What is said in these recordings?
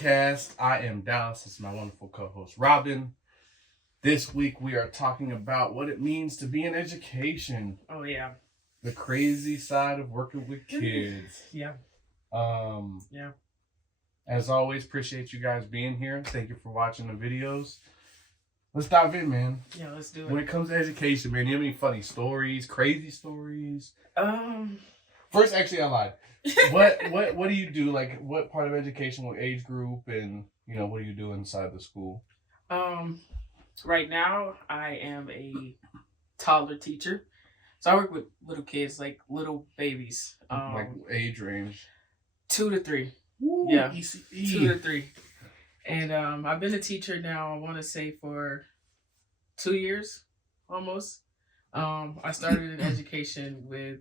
podcast. I am Dallas. This is my wonderful co-host Robin. This week we are talking about what it means to be in education. Oh yeah. The crazy side of working with kids. Yeah. Yeah. As always, appreciate you guys being here. Thank you for watching the videos. Let's dive in, man. Yeah, let's do it. When it comes to education, man, you have any funny stories, crazy stories? First, actually, I lied. What do you do? Like, what part of education, what age group, and what do you do inside the school? Right now I am a toddler teacher, so I work with little kids, like little babies. Like age range, 2 to 3. Ooh, yeah, ECE. 2 to 3. And I've been a teacher now, I want to say, for 2 years almost. I started in education with,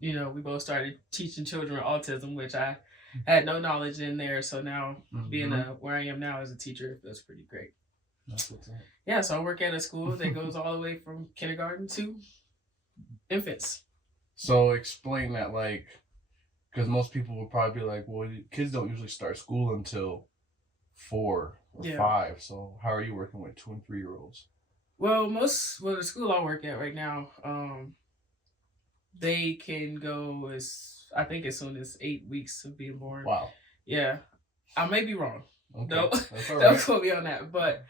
we both started teaching children with autism, which I had no knowledge in there. So now being where I am now as a teacher feels pretty great. That's what's up. Yeah, so I work at a school that goes all the way from kindergarten to infants. So explain that, like, because most people would probably be like, well, kids don't usually start school until 4 or 5. So how are you working with 2 and 3-year-olds? Well, the school I work at right now, they can go as soon as 8 weeks of being born. Wow. Yeah, I may be wrong. Okay. Don't quote me on that, but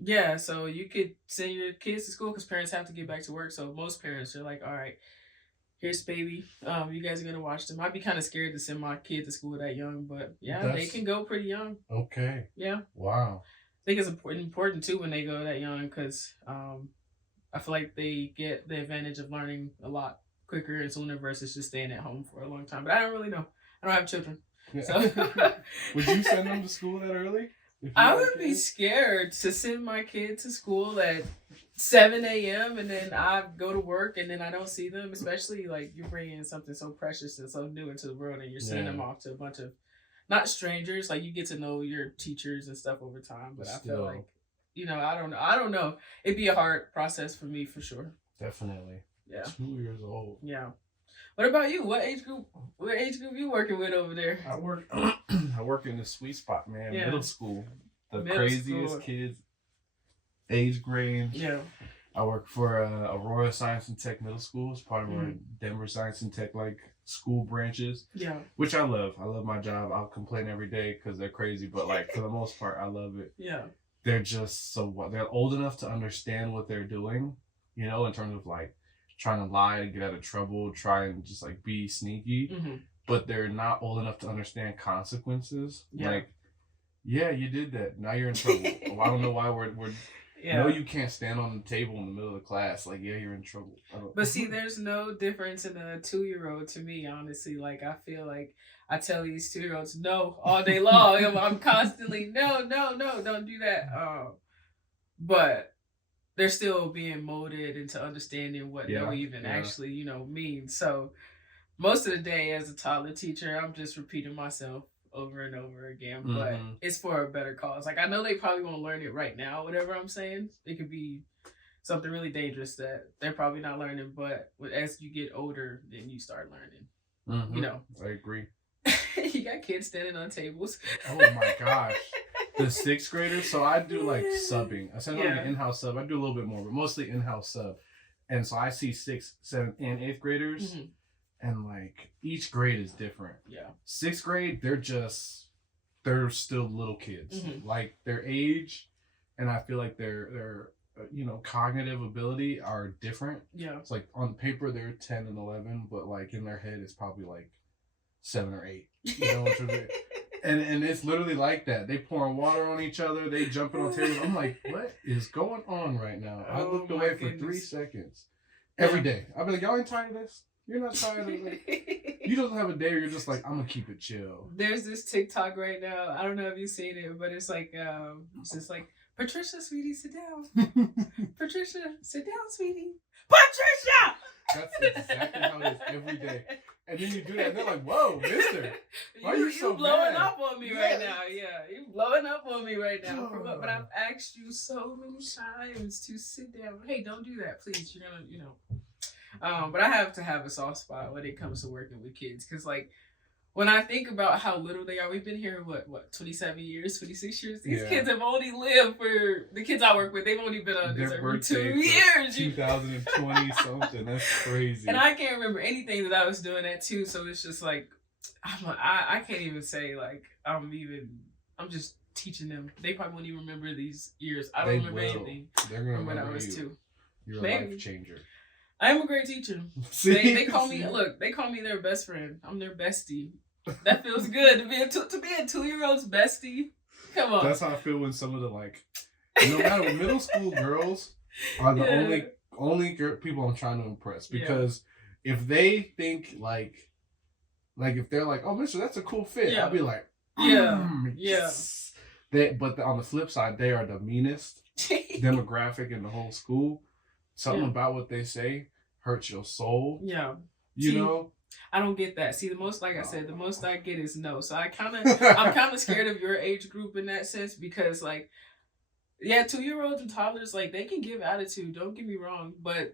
yeah. So you could send your kids to school because parents have to get back to work. So most parents are like, all right, here's baby. You guys are gonna watch them. I'd be kind of scared to send my kid to school that young, but yeah, they can go pretty young. Okay. Yeah. Wow. I think it's important too when they go that young because I feel like they get the advantage of learning a lot quicker and sooner versus just staying at home for a long time. But I don't really know. I don't have children. Yeah. So would you send them to school that early? I would be scared to send my kid to school at 7 a.m. and then I go to work and then I don't see them, especially like you're bringing something so precious and so new into the world and you're sending them off to a bunch of, not strangers, like you get to know your teachers and stuff over time. But I feel like, I don't know. It'd be a hard process for me for sure. Definitely. Yeah. 2 years old. Yeah. What about you? What age group you working with over there? I work in the sweet spot, man. Yeah. Middle school. The Middle craziest school. Kids, age grade. Yeah. I work for Aurora Science and Tech Middle School. It's part of our Denver Science and Tech school branches. Yeah. Which I love. I love my job. I'll complain every day because they're crazy, but for the most part, I love it. Yeah. They're just they're old enough to understand what they're doing, in terms of trying to lie to get out of trouble, try and just be sneaky, but they're not old enough to understand consequences. Yeah. Yeah, you did that. Now you're in trouble. I don't know why we're no, you can't stand on the table in the middle of the class. You're in trouble. But see, there's no difference in a 2-year-old to me, honestly. I feel like I tell these 2-year-olds no all day long. I'm constantly no, don't do that. But they're still being molded into understanding what no even actually, means. So most of the day as a toddler teacher, I'm just repeating myself over and over again, but it's for a better cause. I know they probably won't learn it right now, whatever I'm saying. It could be something really dangerous that they're probably not learning, but as you get older, then you start learning. I agree. You got kids standing on tables. Oh my gosh. The 6th graders. So I do subbing. I said I'm an in-house sub. I do a little bit more, but mostly in-house sub. And so I see 6th, 7th, and 8th graders. And each grade is different. Yeah. 6th grade, they're still little kids. Their age, and I feel like their cognitive ability are different. Yeah. It's on paper they're 10 and 11, but in their head it's probably 7 or 8. And it's literally like that. They pouring water on each other. They jumping on tables. I'm like, what is going on right now? I looked away for 3 seconds every day. I'd be like, y'all ain't tired of this? You're not tired of it? You don't have a day where you're just I'm gonna keep it chill. There's this TikTok right now. I don't know if you've seen it, but it's just Patricia, sweetie, sit down. Patricia, sit down, sweetie. Patricia! That's exactly how it is every day. And then you do that, and they're like, whoa, mister. Why are you so blowing mad? up on me right now. Yeah, you blowing up on me right now. But I've asked you so many times to sit down. Hey, don't do that, please. You're gonna, But I have to have a soft spot when it comes to working with kids. Because, when I think about how little they are, we've been here, what, 27 years, 26 years? These kids have only lived for, the kids I work with, they've only been on this earth for 2 years. 2020 something. That's crazy. And I can't remember anything that I was doing at 2, so it's just like, I can't even say, like, I'm just teaching them. They probably won't even remember these years. I don't remember anything from when I was 2. You're a life changer. I am a great teacher. They call me, look, they call me their best friend. I'm their bestie. That feels good to be a 2-year-old's bestie. Come on. That's how I feel when some of the, like, no matter, middle school girls are the only people I'm trying to impress, because if they think like if they're like, oh, mister, that's a cool fit, I'll be like, yes. But on the flip side, they are the meanest demographic in the whole school. Something about what they say hurts your soul. Yeah. You know? I don't get that. See, the most, like I said, the most I get is no. So I'm kind of scared of your age group in that sense, because, like, 2-year-olds and toddlers, like, they can give attitude. Don't get me wrong, but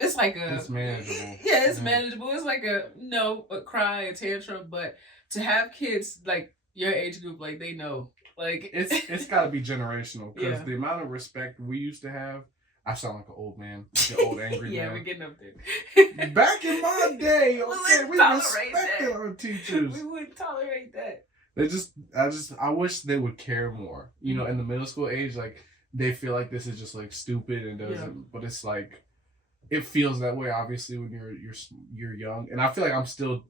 it's like it's manageable. Yeah, it's manageable. It's like a cry, a tantrum. But to have kids like your age group, like, they know, like, it's got to be generational, because the amount of respect we used to have. I sound like an old man, like an old angry man. Yeah, we're getting up there. Back in my day, we respected our teachers. We wouldn't tolerate that. I wish they would care more. You know, in the middle school age, like, they feel like this is just, like, stupid and doesn't. But it's like, it feels that way, obviously, when you're young. And I feel like I'm still,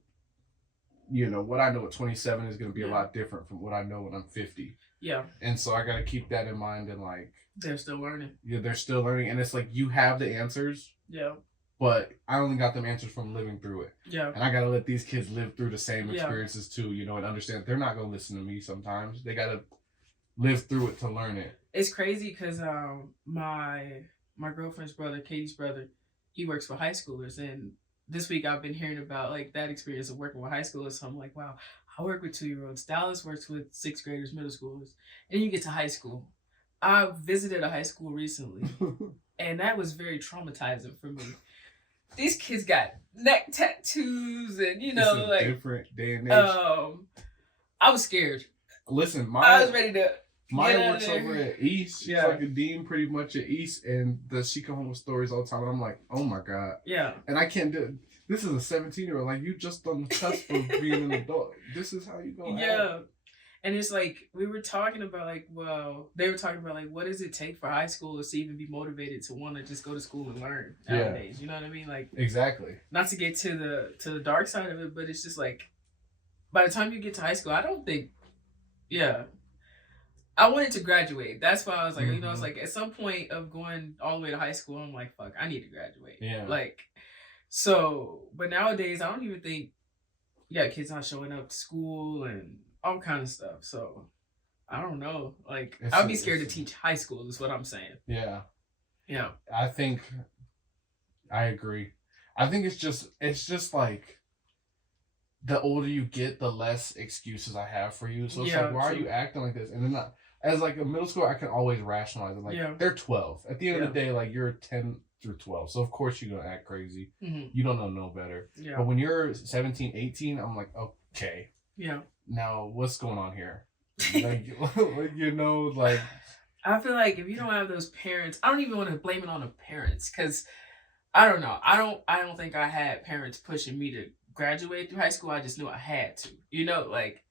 you know, what I know at 27 is going to be a lot different from what I know when I'm 50. Yeah. And so I got to keep that in mind, and, like, they're still learning. Yeah, they're still learning. And it's like, you have the answers. Yeah. But I only got them answers from living through it. Yeah. And I got to let these kids live through the same experiences too, you know, and understand they're not going to listen to me sometimes. They got to live through it to learn it. It's crazy because my girlfriend's brother, Katie's brother, he works for high schoolers. And this week I've been hearing about, like, that experience of working with high schoolers. So I'm like, wow, I work with 2-year-olds. Dallas works with 6th graders, middle schoolers. And you get to high school. I visited a high school recently, and that was very traumatizing for me. These kids got neck tattoos, and, you know, it's a like, different day and age. I was scared. Listen, I was ready to. Maya works over at East. She's like a dean pretty much at East, and she come home with stories all the time, and I'm like, oh my God. Yeah. And I can't do it. This is a 17-year-old. Like, you just on the cusp of being an adult. This is how you go. Yeah. And it's like, we were talking about, like, well, they were talking about, like, what does it take for high schoolers to even be motivated to want to just go to school and learn nowadays? You know what I mean? Like, exactly. Not to get to the dark side of it, but it's just like, by the time you get to high school, I don't think, I wanted to graduate. That's why I was like, you know, it's like, at some point of going all the way to high school, I'm like, fuck, I need to graduate. Yeah. Like, so, but nowadays, I don't even think, kids not showing up to school and all kind of stuff. So I don't know. Like, I'd be scared to teach high school is what I'm saying. Yeah. Yeah. I think I agree. I think it's just like, the older you get, the less excuses I have for you. So it's like, why are you acting like this? And then as like a middle schooler, I can always rationalize it. Like, they're 12. At the end of the day, like, you're 10 through 12. So of course you're going to act crazy. Mm-hmm. You don't know no better. Yeah. But when you're 17, 18, I'm like, okay. Yeah. Now, what's going on here? Like, you know, like, I feel like if you don't have those parents, I don't even want to blame it on the parents, because I don't know. I don't think I had parents pushing me to graduate through high school. I just knew I had to, you know, like,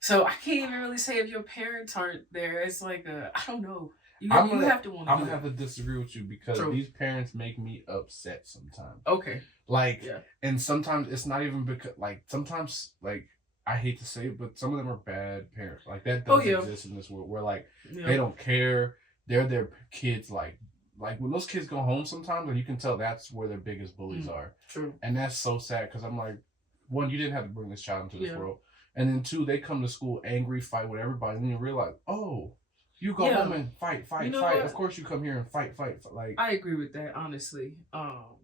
so I can't even really say if your parents aren't there. It's like, I don't know. You have to want to. I'm gonna have to disagree with you, because these parents make me upset sometimes. Okay. Like, and sometimes it's not even because, like, sometimes, like, I hate to say it, but some of them are bad parents. Like, that doesn't exist in this world, where, like, they don't care. They're their kids, like when those kids go home sometimes, and you can tell that's where their biggest bullies are. True. And that's so sad, because I'm like, one, you didn't have to bring this child into this world. And then two, they come to school angry, fight with everybody, and then you realize, oh, you go home and fight. You know fight. What? Of course you come here and fight. Like, I agree with that, honestly.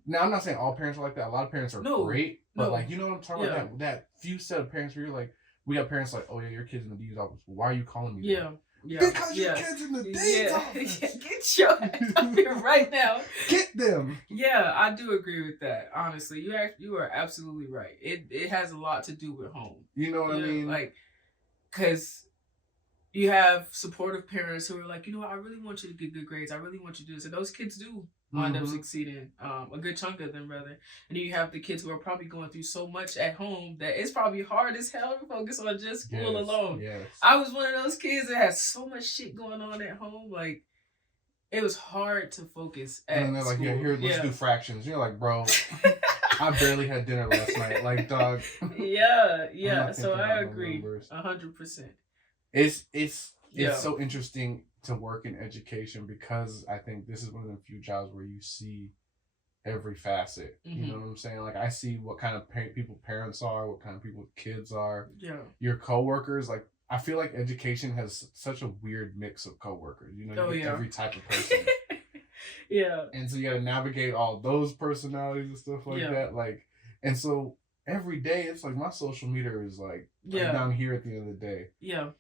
Now, I'm not saying all parents are like that. A lot of parents are great. But, like, you know what I'm talking about? That few set of parents where you're like, we got parents like, oh, yeah, your kid's in the D's office. Why are you calling me? Yeah. Because your kids in the dean's office. Get your ass up here right now. Get them. Yeah, I do agree with that. Honestly, you are absolutely right. It has a lot to do with home. You know what I mean? Like, because you have supportive parents who are like, I really want you to get good grades. I really want you to do this. And those kids do wind up succeeding. A good chunk of them, rather. And then you have the kids who are probably going through so much at home that it's probably hard as hell to focus on just school alone. Yes. I was one of those kids that had so much shit going on at home. Like, it was hard to focus at And they're like, school. here, let's do fractions. You're like, bro, I barely had dinner last night. Like, dog. Yeah. So I agree 100%. It's so interesting to work in education because I think this is one of the few jobs where you see every facet. You know what I'm saying? Like, I see what kind of people parents are, what kind of people kids are. Yeah. Your coworkers, like, I feel like education has such a weird mix of coworkers. You get every type of person. Yeah. And so you got to navigate all those personalities and stuff like that. Like, and so every day it's like my social media is like down here at the end of the day. Yeah.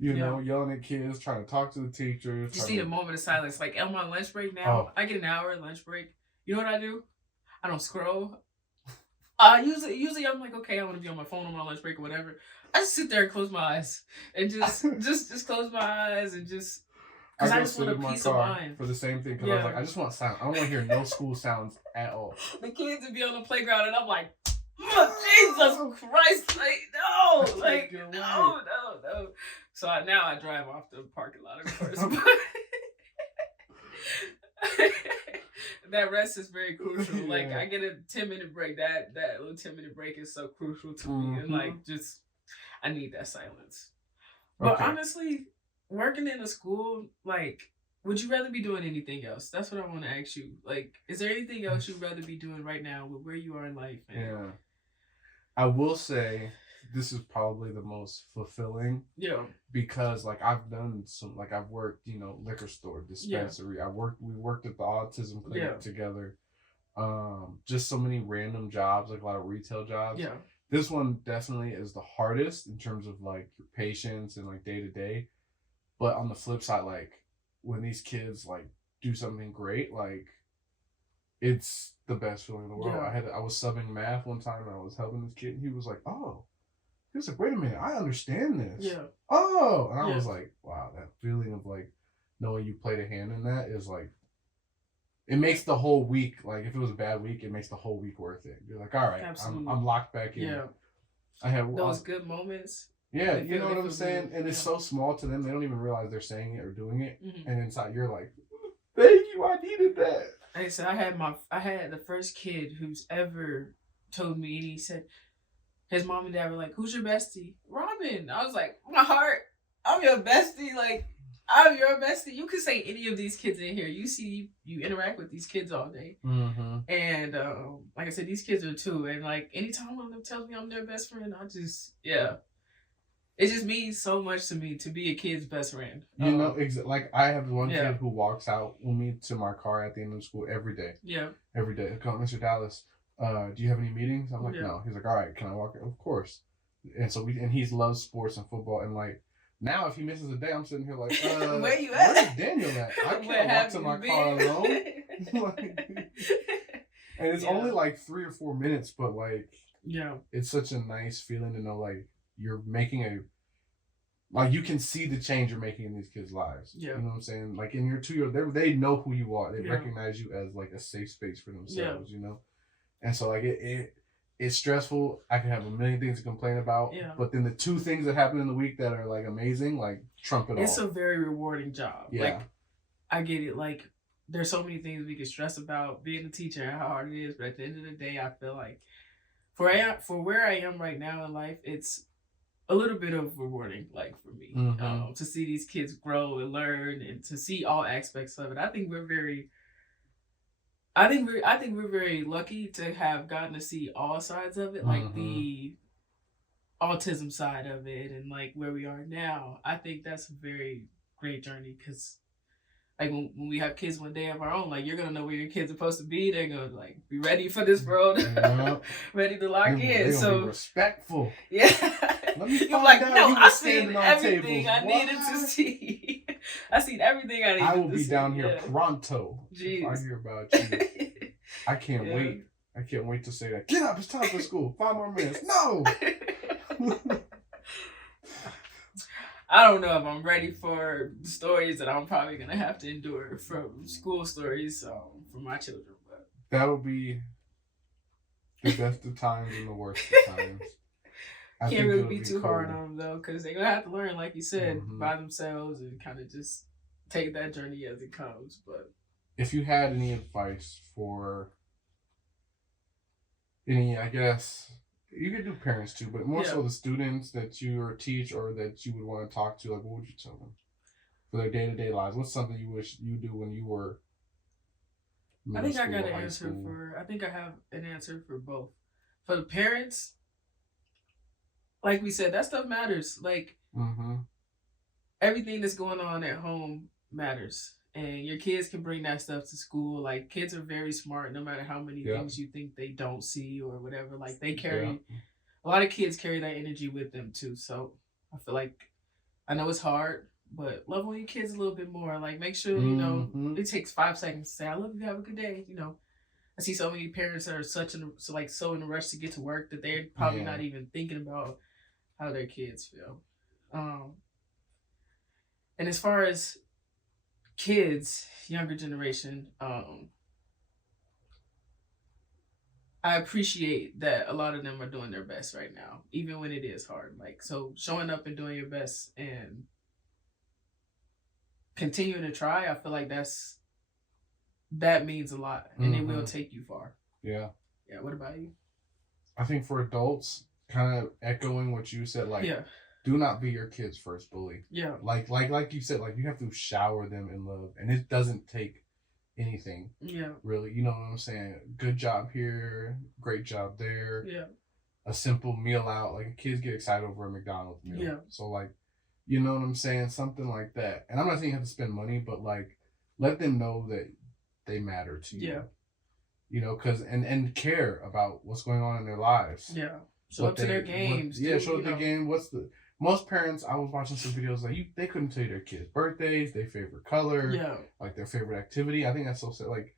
You know, yelling at kids, trying to talk to the teachers. Just need a moment of silence. Like, on my lunch break now, I get an hour lunch break. You know what I do? I don't scroll. Usually I'm like, okay, I want to be on my phone on my lunch break or whatever. I just sit there and close my eyes. And just close my eyes and just... Because I just want a peace of mind. For the same thing. Because I was like, I just want sound. I don't want to hear no school sounds at all. The kids would be on the playground and I'm like... Oh, Jesus Christ! Like no. So now I drive off the parking lot, of course. That rest is very crucial. Like, I get a 10-minute break. That little 10-minute break is so crucial to me, and like, just I need that silence. But honestly, working in a school, like, would you rather be doing anything else? That's what I want to ask you. Like, is there anything else you'd rather be doing right now with where you are in life? Yeah. I will say this is probably the most fulfilling. Yeah. Because like I've done some, like I've worked, liquor store, dispensary. We worked at the autism clinic together. Just so many random jobs, like a lot of retail jobs. Yeah. This one definitely is the hardest in terms of like your patience and like day to day. But on the flip side, like when these kids like do something great, like it's the best feeling in the world. Yeah. I was subbing math one time and I was helping this kid and he was like, he was like, wait a minute, I understand this. Yeah. Oh, and I was like, wow, that feeling of like knowing you played a hand in that is like, it makes the whole week, like if it was a bad week, it makes the whole week worth it. You're like, all right, I'm locked back in. Yeah. I have those good moments. Yeah, you know what I'm saying? And it's so small to them, they don't even realize they're saying it or doing it. Mm-hmm. And inside you're like, thank you, I needed that. Hey, so I had the first kid who's ever told me, and he said, his mom and dad were like, who's your bestie? Robin. I was like, my heart, I'm your bestie. Like, I'm your bestie. You could say any of these kids in here. You interact with these kids all day. Mm-hmm. And like I said, these kids are too. And like, anytime one of them tells me I'm their best friend, it just means so much to me to be a kid's best friend. Like I have one kid who walks out with me to my car at the end of school every day. Yeah. Every day. He'll come, Mr. Dallas, do you have any meetings? I'm like, no. He's like, all right, can I walk? Of course. And so he loves sports and football. And like, now if he misses a day, I'm sitting here like, where you at? Where's Daniel at? I can't walk to my car alone. And it's only like 3 or 4 minutes, but like, it's such a nice feeling to know like, you're making you can see the change you're making in these kids' lives. Yeah. You know what I'm saying? Like in your 2-year-old, they know who you are. They recognize you as like a safe space for themselves, And so like it's stressful. I can have a million things to complain about. Yeah. But then the 2 things that happen in the week that are like amazing, like trump it all. It's a very rewarding job. Yeah. Like I get it. Like there's so many things we can stress about being a teacher and how hard it is. But at the end of the day, I feel like for where I am right now in life, it's a little bit of rewarding, like for me, to see these kids grow and learn, and to see all aspects of it. I think we're very lucky to have gotten to see all sides of it, like the autism side of it, and like where we are now. I think that's a very great journey because, like when we have kids one day of our own, like you're gonna know where your kids are supposed to be. They're gonna like be ready for this world, ready to lock in. They're so be respectful. Yeah. Let me find out no, you I seen everything I needed to see. everything I need. I will be down here pronto. Jeez. If I hear about you. I can't wait. I can't wait to say that. Get up, it's time for school. 5 more minutes. No. I don't know if I'm ready for the stories that I'm probably gonna have to endure from school stories for my children. But that'll be the best of times and the worst of times. Can't really be too hard on them though, because they're gonna have to learn, like you said, by themselves and kind of just take that journey as it comes. But if you had any advice for any, I guess you could do parents too, but more so the students that you teach or that you would want to talk to, like what would you tell them for their day-to-day lives? What's something you wish you do when you were I think I got an answer I think I have an answer for both. For the parents, like we said, that stuff matters. Like everything that's going on at home matters. And your kids can bring that stuff to school. Like, kids are very smart no matter how many things you think they don't see or whatever. Like, they carry, a lot of kids carry that energy with them too. So I feel like, I know it's hard, but love on your kids a little bit more. Like, make sure, you know, it takes 5 seconds to say, I love you, have a good day. You know, I see so many parents that are so in a rush to get to work that they're probably not even thinking about how their kids feel. And as far as kids, younger generation, I appreciate that a lot of them are doing their best right now, even when it is hard. Like, so showing up and doing your best and continuing to try, I feel like that means a lot, and it will take you far. Yeah. Yeah. What about you? I think for adults, kind of echoing what you said, like, do not be your kid's first bully. Yeah. Like you said, like, you have to shower them in love, and it doesn't take anything. Yeah. Really, you know what I'm saying? Good job here, great job there. Yeah. A simple meal out, like, kids get excited over a McDonald's meal. Yeah. So, like, you know what I'm saying? Something like that. And I'm not saying you have to spend money, but, like, let them know that they matter to you. Yeah. You know, because and care about what's going on in their lives. Yeah. Show up to their games. Show up to the game. Most parents, I was watching some videos, like, they couldn't tell you their kids' birthdays, their favorite color, like, their favorite activity. I think that's so sad. Like,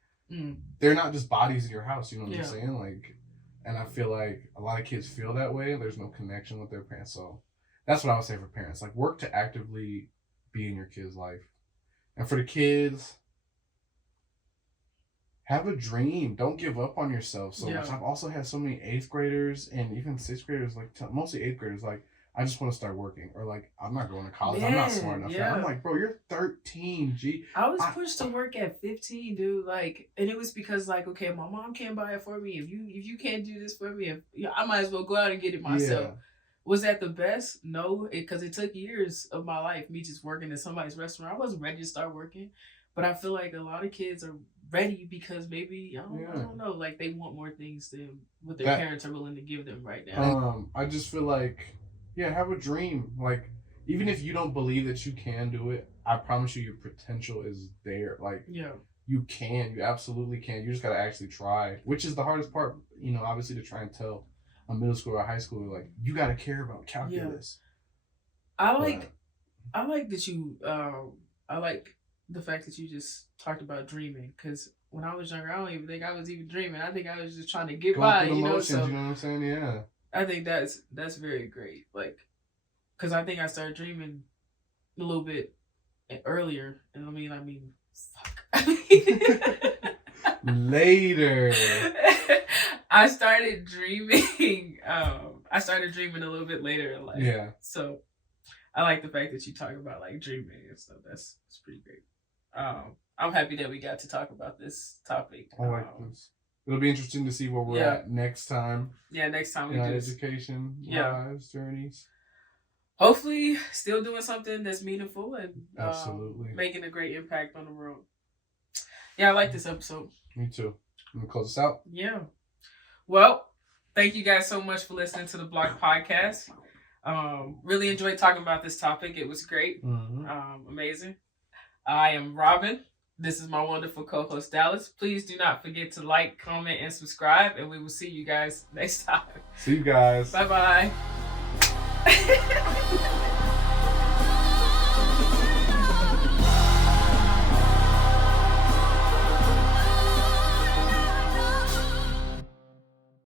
they're not just bodies in your house, you know what I'm saying? Like, and I feel like a lot of kids feel that way. There's no connection with their parents. So that's what I would say for parents. Like, work to actively be in your kid's life. And for the kids, have a dream. Don't give up on yourself so much. I've also had so many 8th graders and even 6th graders, like, mostly 8th graders, like, I just want to start working, or like, I'm not going to college. I'm not smart enough. Yeah. I'm like, bro, you're 13. I was pushed to work at 15, dude. Like, and it was because, like, okay, my mom can't buy it for me. If you can't do this for me, I might as well go out and get it myself. Yeah. Was that the best? No, because it took years of my life, me just working at somebody's restaurant. I wasn't ready to start working, but I feel like a lot of kids are ready because maybe I don't know, like, they want more things than what their parents are willing to give them right now. I just feel like. Yeah, have a dream. Like, even if you don't believe that you can do it, I promise you your potential is there. Like, you can. You absolutely can. You just got to actually try, which is the hardest part, you know, obviously, to try and tell a middle school or high school, like, you got to care about calculus. Yeah. I like that you, I like the fact that you just talked about dreaming, because when I was younger, I don't even think I was even dreaming. I think I was just trying to get by, you know? So, you know what I'm saying? Yeah. I think that's very great. Like, because I think I started dreaming a little bit earlier. And I mean, fuck. Later. I started dreaming. I started dreaming a little bit later in life. Yeah. So I like the fact that you talk about, like, dreaming and stuff. That's pretty great. I'm happy that we got to talk about this topic. I like this. It'll be interesting to see where we're at next time. Yeah, next time we do education, lives, journeys. Hopefully, still doing something that's meaningful and absolutely making a great impact on the world. Yeah, I like this episode. Me too. I'm gonna close this out. Yeah. Well, thank you guys so much for listening to the Block Podcast. Really enjoyed talking about this topic. It was great. Amazing. I am Robin. This is my wonderful co-host, Dallas. Please do not forget to like, comment, and subscribe, and we will see you guys next time. See you guys. Bye-bye.